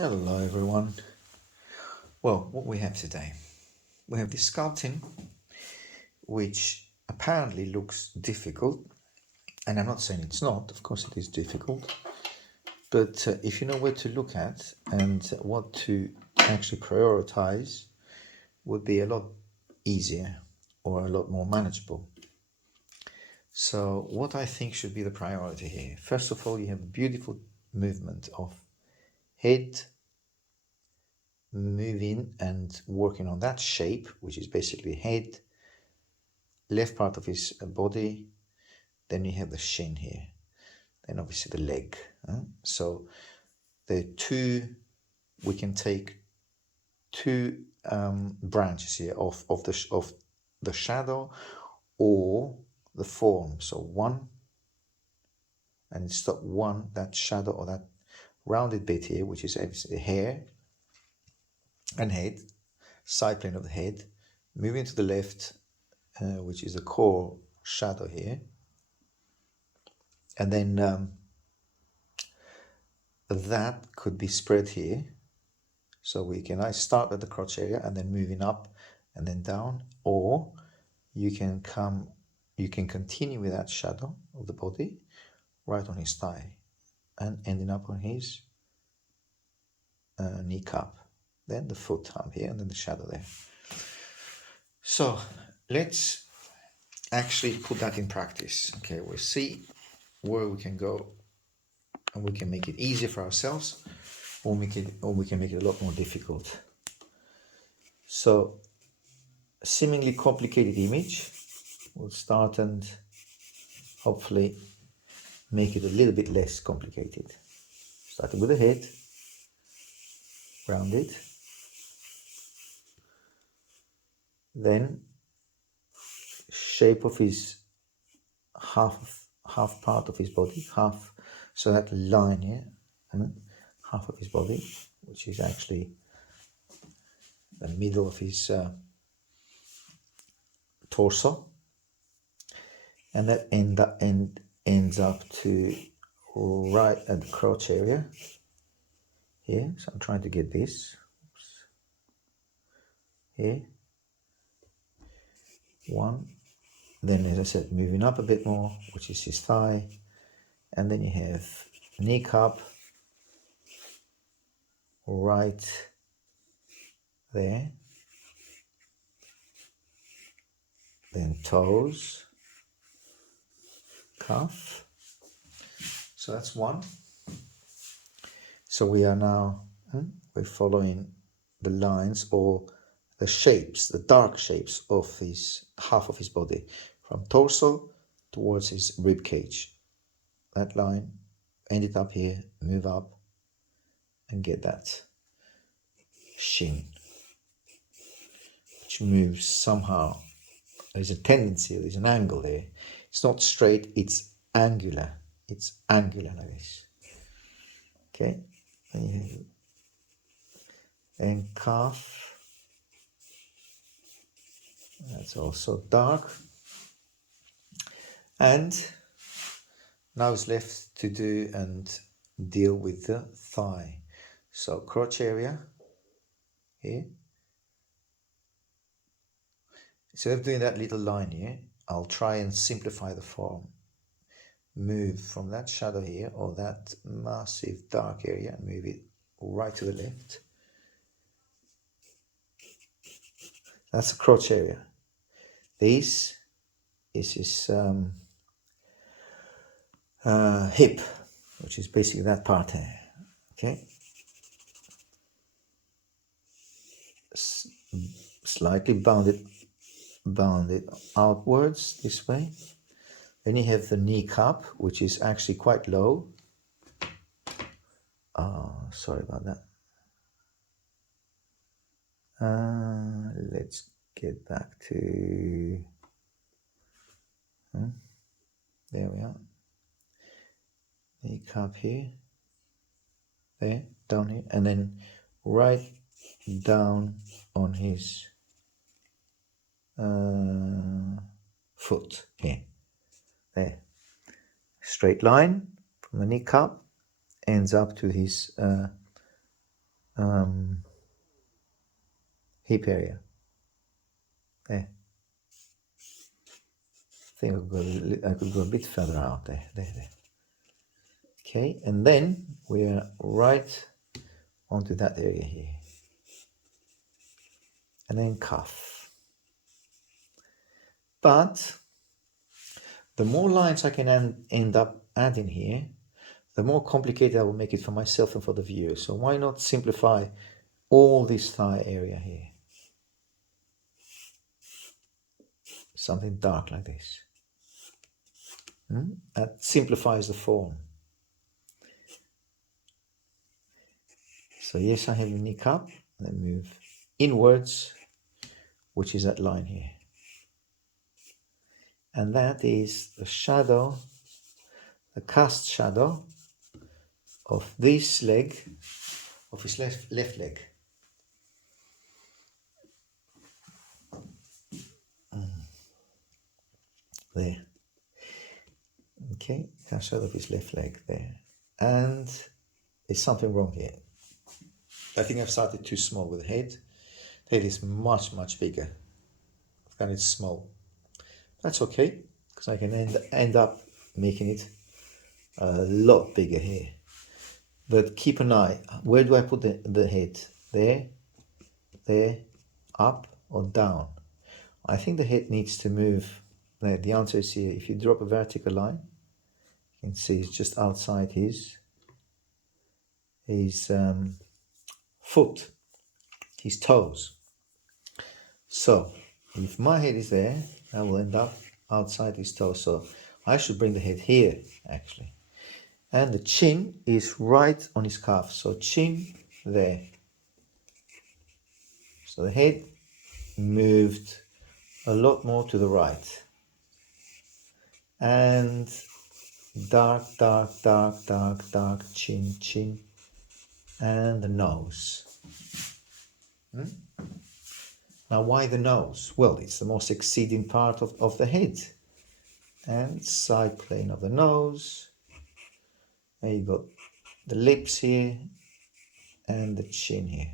Hello everyone. Well, what we have today, we have this sculpting, which apparently looks difficult, and I'm not saying it's not, of course it is difficult, but if you know where to look at and what to actually prioritize, would be a lot easier or a lot more manageable. So what I think should be the priority here, first of all, you have a beautiful movement of head, moving and working on that shape, which is basically head, left part of his body, then you have the shin here, then obviously the leg. So the two, we can take two branches here of the shadow or the form. So one, and stop one, that shadow or that rounded bit here, which is obviously the hair and head, side plane of the head, moving to the left, which is the core shadow here, and then that could be spread here. So we can either start at the crotch area and then moving up and then down, or you can continue with that shadow of the body right on his thigh and ending up on his kneecap, then the foot up here and then the shadow there. So let's actually put that in practice. Okay, we'll see where we can go, and we can make it easier for ourselves, or we can make it a lot more difficult. So seemingly complicated image, we'll start and hopefully make it a little bit less complicated. Starting with the head, rounded, then shape of his half part of his body, half, so that line here, half of his body, which is actually the middle of his torso, and that ends up to right at the crotch area here. So I'm trying to get this. Oops. Here, one, then as I said, moving up a bit more, which is his thigh, and then you have kneecap right there, then toes, calf. So that's one. So we are now we're following the lines or the shapes, the dark shapes of his half of his body, from torso towards his rib cage. That line, end it up here, move up, and get that shin, which moves somehow. There's a tendency, there's an angle there. It's not straight, it's angular. It's angular like this. Okay, and calf. That's also dark. And now it's left to do and deal with the thigh. So crotch area here. Instead of doing that little line here, I'll try and simplify the form. Move from that shadow here, or that massive dark area, and move it right to the left. That's the crotch area. This is his hip, which is basically that part here. Okay. Slightly bounded outwards this way. Then you have the kneecap, which is actually quite low. Sorry about that. Let's get back to there we are. Kneecap here, there, down here, and then right down on his foot here, there. Straight line from the kneecap ends up to his hip area. There. I think I could go a bit further out there. Okay, and then we are right onto that area here. And then cuff. But the more lines I can end up adding here, the more complicated I will make it for myself and for the viewer. So why not simplify all this thigh area here? Something dark like this. That simplifies the form. So yes, I have a knee cup, and then move inwards, which is that line here. And that is the shadow, the cast shadow of this leg, of his left leg. There. Okay, cast shadow of his left leg there. And there's something wrong here. I think I've started too small with the head. The head is much, much bigger. And it's small. That's okay, because I can end up making it a lot bigger here. But keep an eye. Where do I put the head? There, up or down? I think the head needs to move. The answer is here. If you drop a vertical line, you can see it's just outside his foot, his toes. So if my head is there, I will end up outside his toes. So I should bring the head here, actually. And the chin is right on his calf. So chin there. So the head moved a lot more to the right. And dark, dark, dark, dark, dark, chin, chin. And the nose. Now, why the nose? Well, it's the most exceeding part of the head. And side plane of the nose. There you got the lips here and the chin here.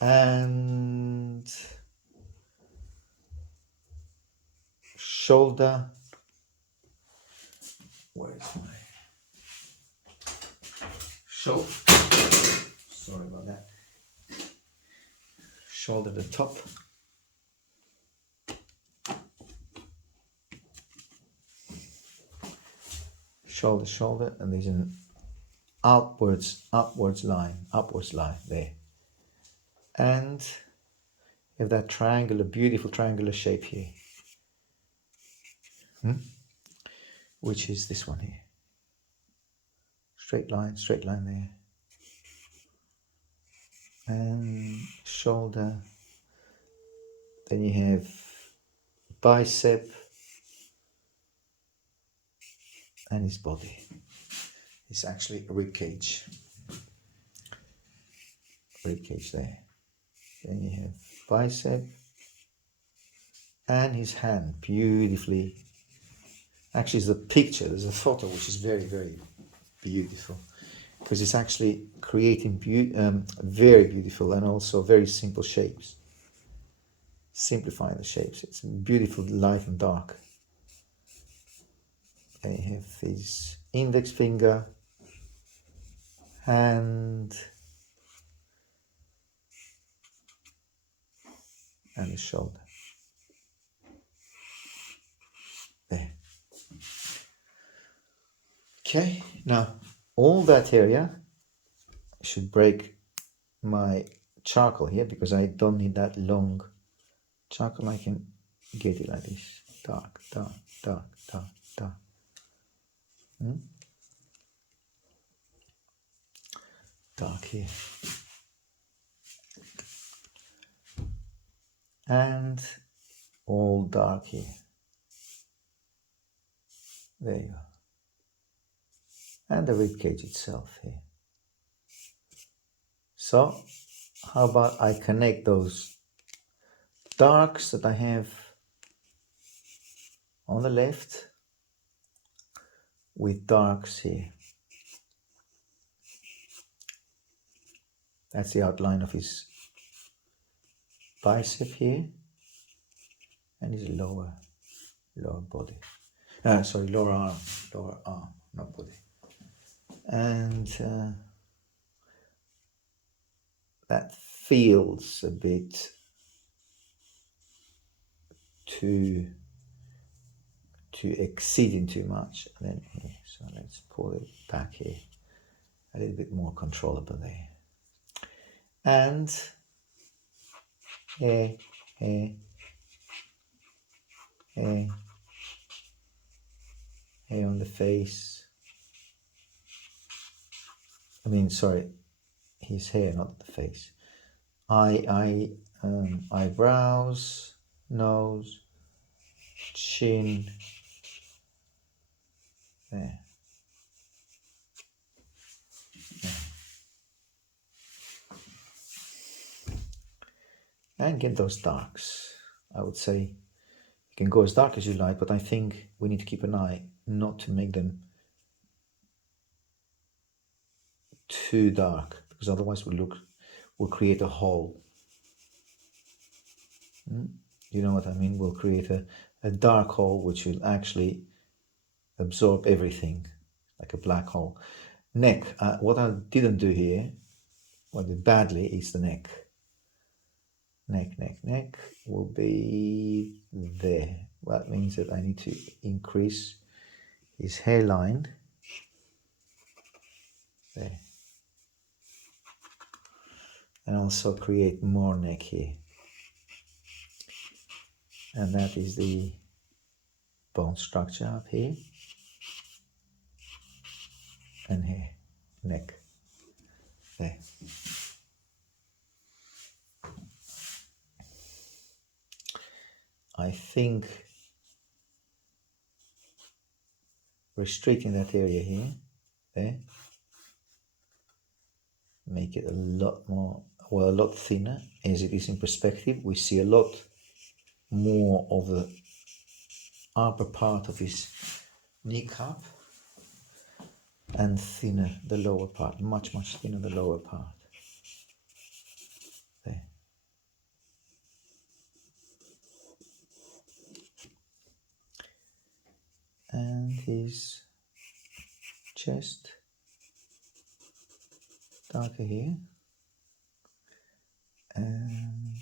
And shoulder. Where is my shoulder? Sorry about that. Shoulder the top. Shoulder, and there's an upwards line there. And you have that triangular, beautiful triangular shape here. Which is this one here. Straight line there. And shoulder. Then you have bicep and his body. It's actually a rib cage. There. Then you have bicep and his hand beautifully. Actually, it's a picture. There's a photo which is very, very beautiful, because it's actually creating very beautiful and also very simple shapes. Simplifying the shapes. It's beautiful, light and dark. And you have his index finger, hand, and the shoulder. There. Okay, now all that area should break my charcoal here, because I don't need that long charcoal. I can get it like this. Dark, dark, dark, dark, dark. Dark here. And all dark here. There you go. And the rib cage itself here. So how about I connect those darks that I have on the left with darks here. That's the outline of his bicep here, and his lower body. Sorry, lower arm, not body. And that feels a bit too exceeding too much. And then here, so let's pull it back here, a little bit more controllable there. And hair on the face. I mean, sorry, his hair, not the face. Eyebrows, nose, chin. There. And get those darks. I would say you can go as dark as you like, but I think we need to keep an eye not to make them too dark, because otherwise we'll create a hole. You know what I mean? We'll create a dark hole which will actually absorb everything, like a black hole. Neck. What I didn't do here, what I did badly, is the neck. Neck will be there. That means that I need to increase his hairline there, and also create more neck here. And that is the bone structure up here and here, neck there. I think restricting that area here, there, make it a lot more, well, a lot thinner as it is in perspective. We see a lot more of the upper part of his kneecap and thinner the lower part, much thinner the lower part. There. And his chest, darker here, and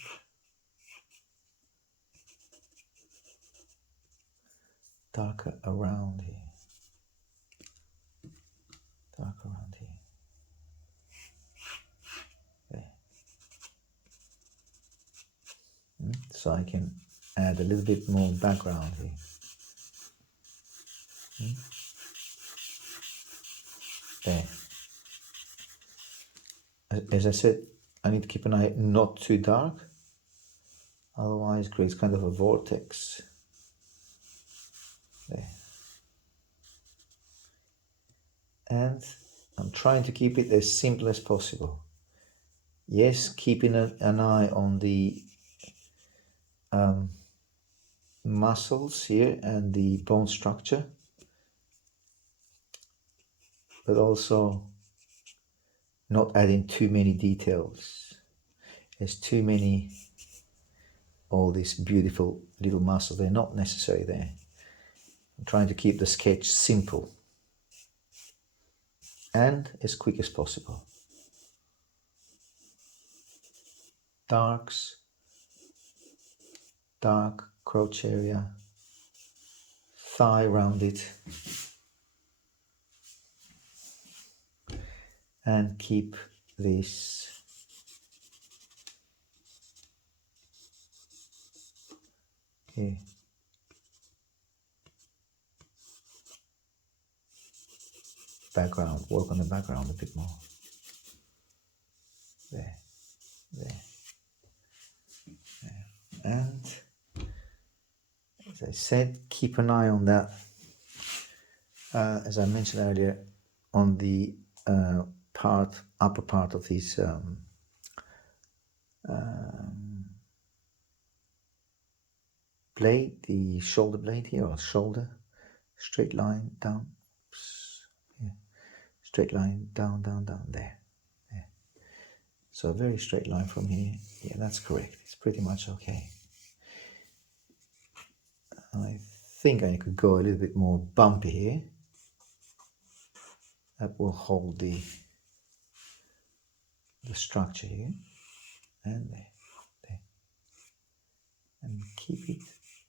darker around here, there. So I can add a little bit more background here. There. As I said, I need to keep an eye not too dark, otherwise it creates kind of a vortex. There. And I'm trying to keep it as simple as possible. Yes, keeping an eye on the muscles here and the bone structure, but also not adding too many details. There's too many, all these beautiful little muscles, they're not necessary there. I'm trying to keep the sketch simple and as quick as possible. Darks, dark crotch area, thigh rounded, and keep this here. Background, work on the background a bit more. There. And as I said, keep an eye on that. As I mentioned earlier, on the upper part of his blade, the shoulder blade here, or shoulder, straight line down. Oops, yeah. Straight line down, there. So a very straight line from here. Yeah, that's correct. It's pretty much okay. I think I could go a little bit more bumpy here. That will hold the structure here. And there. And keep it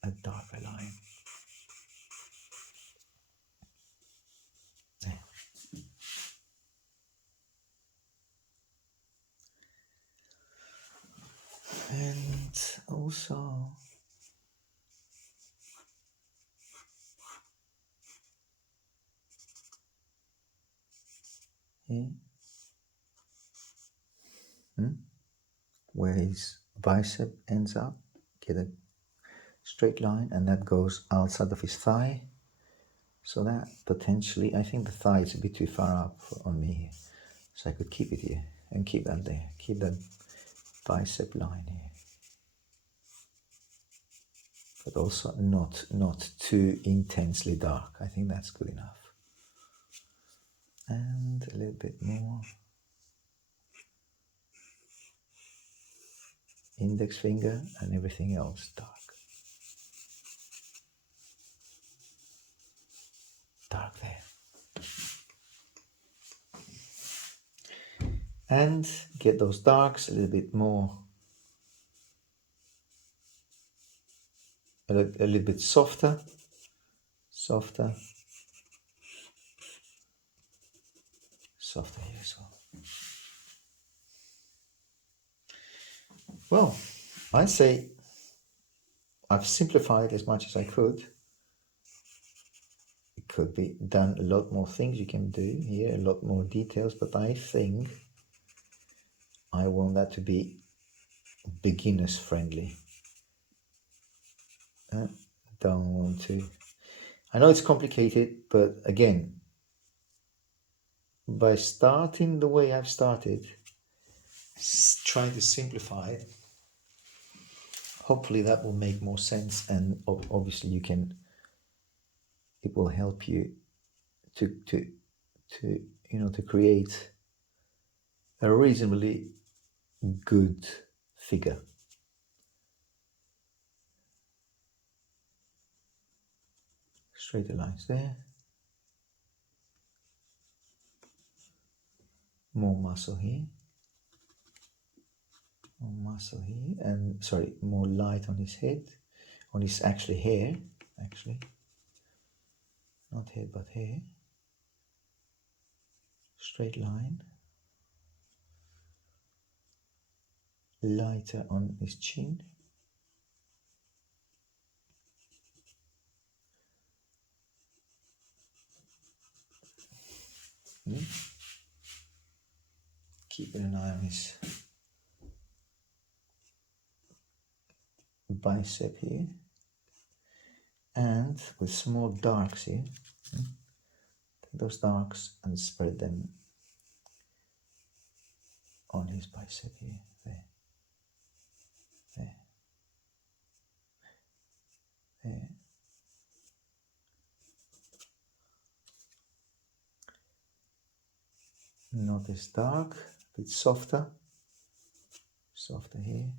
a darker line. There. And also here, where his bicep ends up, get a straight line, and that goes outside of his thigh. So that potentially, I think the thigh is a bit too far up on me here. So I could keep it here and keep that there. Keep that bicep line here. But also not too intensely dark. I think that's good enough. And a little bit more. Index finger and everything else dark. Dark there. And get those darks a little bit more, a little bit softer, softer here as well. Well, I'd say I've simplified as much as I could. It could be done a lot more things you can do here, a lot more details, but I think I want that to be beginners friendly. Don't want to. I know it's complicated, but again, by starting the way I've started, trying to simplify it, hopefully that will make more sense, and obviously it will help you to create a reasonably good figure. Straighter lines there. More muscle here. More muscle here, and sorry, more light on his head, on his actually hair, not head but hair. Straight line. Lighter on his chin. Keeping an eye on his bicep here, and with some more darks here, take those darks and spread them on his bicep here, there. Not as dark, a bit softer here,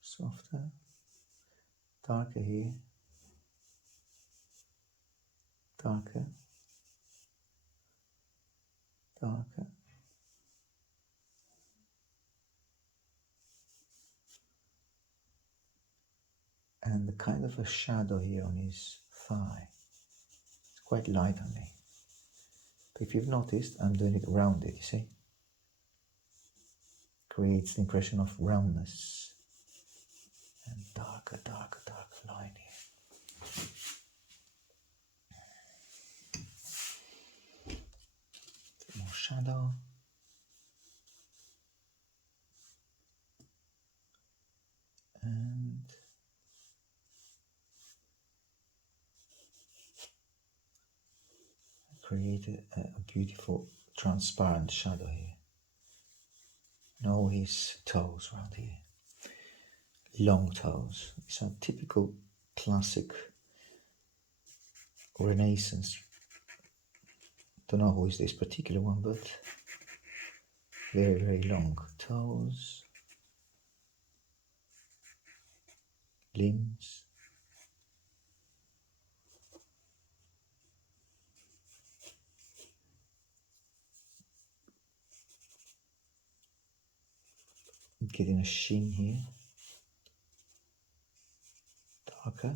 softer, darker here, darker, and the kind of a shadow here on his thigh. It's quite light on me. But if you've noticed, I'm doing it rounded, you see? Creates the impression of roundness. And darker line here. More shadow. And create a beautiful transparent shadow here. And all his toes around here. Long toes. These are typical classic Renaissance. Don't know who is this particular one, but very, very long toes, limbs. Getting a sheen here, darker,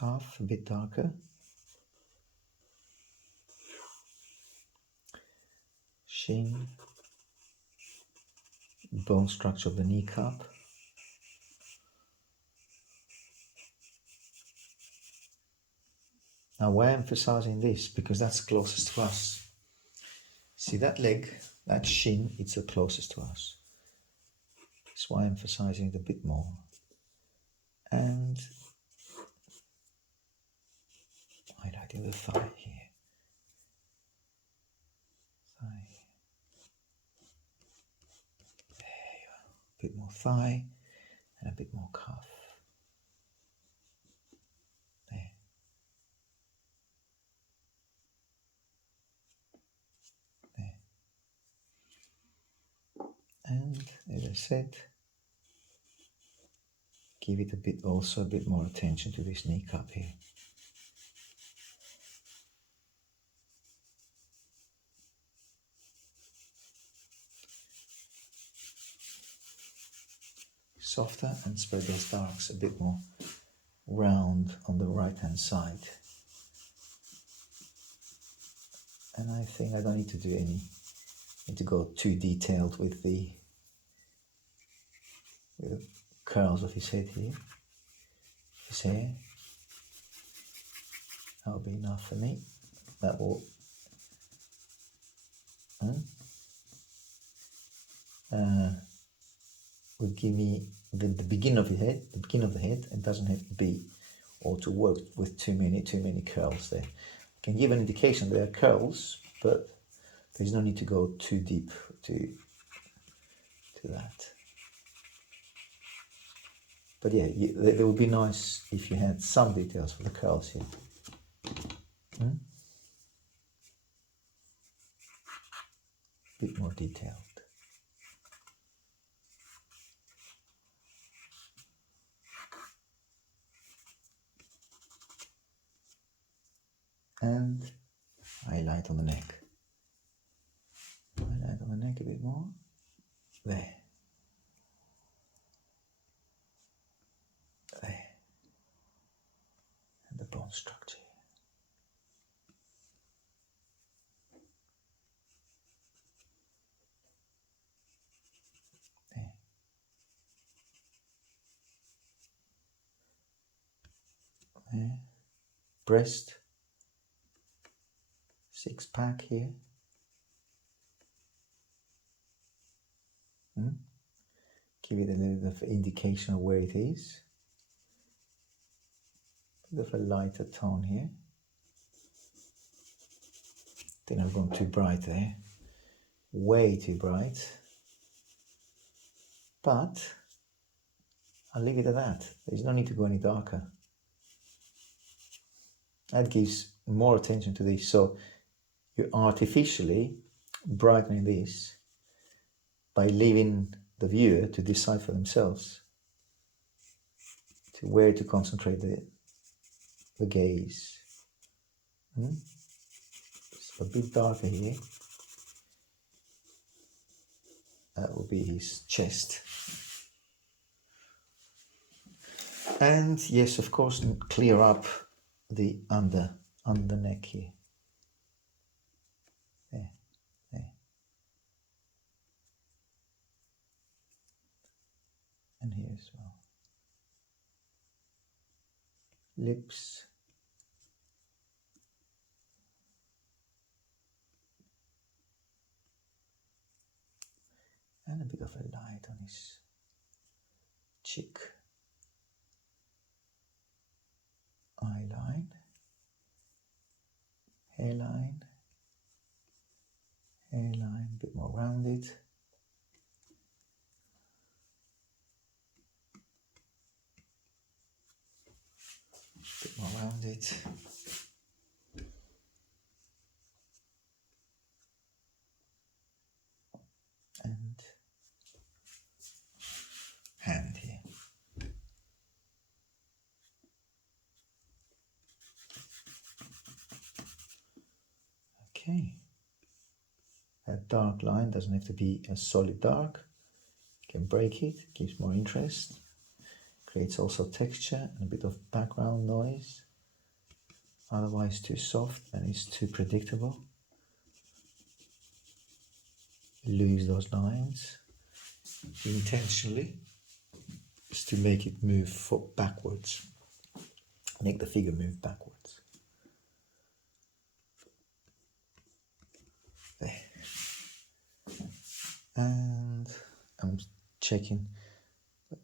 half a bit darker. Sheen, bone structure of the kneecap. Now why I'm emphasizing this? Because that's closest to us. See that leg, that shin, it's the closest to us. That's why I'm emphasizing it a bit more. And highlighting the thigh here. Thigh. There you are. A bit more thigh and a bit more calf. There. There. And as I said, give it also a bit more attention to this kneecap here. Softer and spread those darks a bit more round on the right hand side. And I think I don't need to go too detailed with the curls of his head here. His hair. That'll be enough for me. That will give me the beginning of the head, and doesn't have to be or to work with too many curls there. I can give an indication there are curls, but there's no need to go too deep to that. But yeah, it would be nice if you had some details for the curls here. A bit more detailed. And highlight on the neck. Highlight on the neck a bit more. There. There. And the bone structure. There. There. Breast. Six pack here. Give it a little bit of indication of where it is. A bit of a lighter tone here. Then I've gone too bright there. Way too bright. But I'll leave it at that. There's no need to go any darker. That gives more attention to this. So you're artificially brightening this by leaving the viewer to decide for themselves to where to concentrate the gaze. So a bit darker here. That will be his chest. And yes, of course, clear up the under neck here. There. And here as well. Lips. And a bit of a light on his cheek. Eyeline. Hairline. Hairline, a bit more rounded. A bit more rounded. Okay. That dark line doesn't have to be a solid dark. You can break it, gives more interest. Creates also texture and a bit of background noise. Otherwise too soft and it's too predictable. Lose those lines intentionally, just to make it move backwards. Make the figure move backwards. There. And I'm checking the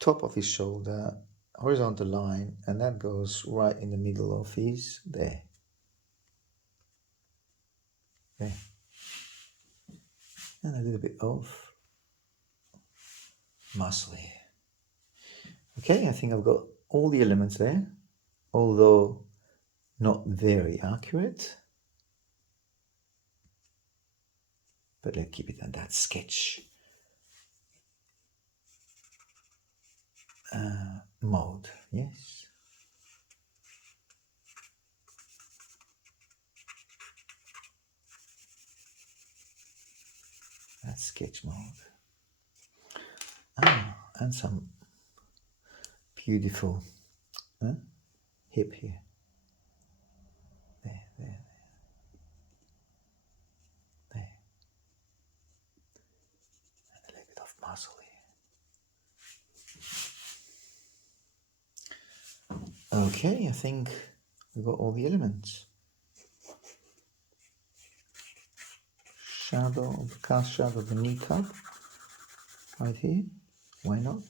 top of his shoulder, horizontal line, and that goes right in the middle of his there. There. And a little bit of muscle here. Okay, I think I've got all the elements there, although not very accurate. But let's keep it at that sketch mode, yes. That's sketch mode. And some beautiful hip here. There. And a little bit of muscle here. Okay, I think we've got all the elements. Shadow, cast shadow of the kneecap right here. Why not?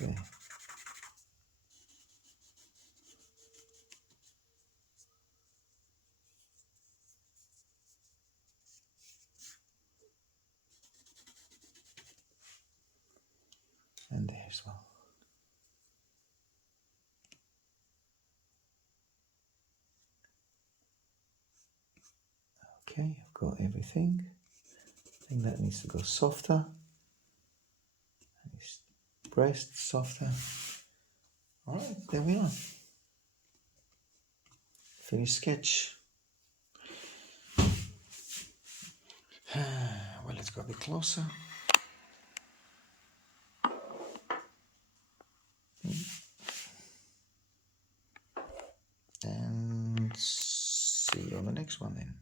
There. And there as well. Okay, I've got everything. I think that needs to go softer. And his breast softer. Alright, there we are. Finished sketch. Well, let's go a bit closer. And see you on the next one then.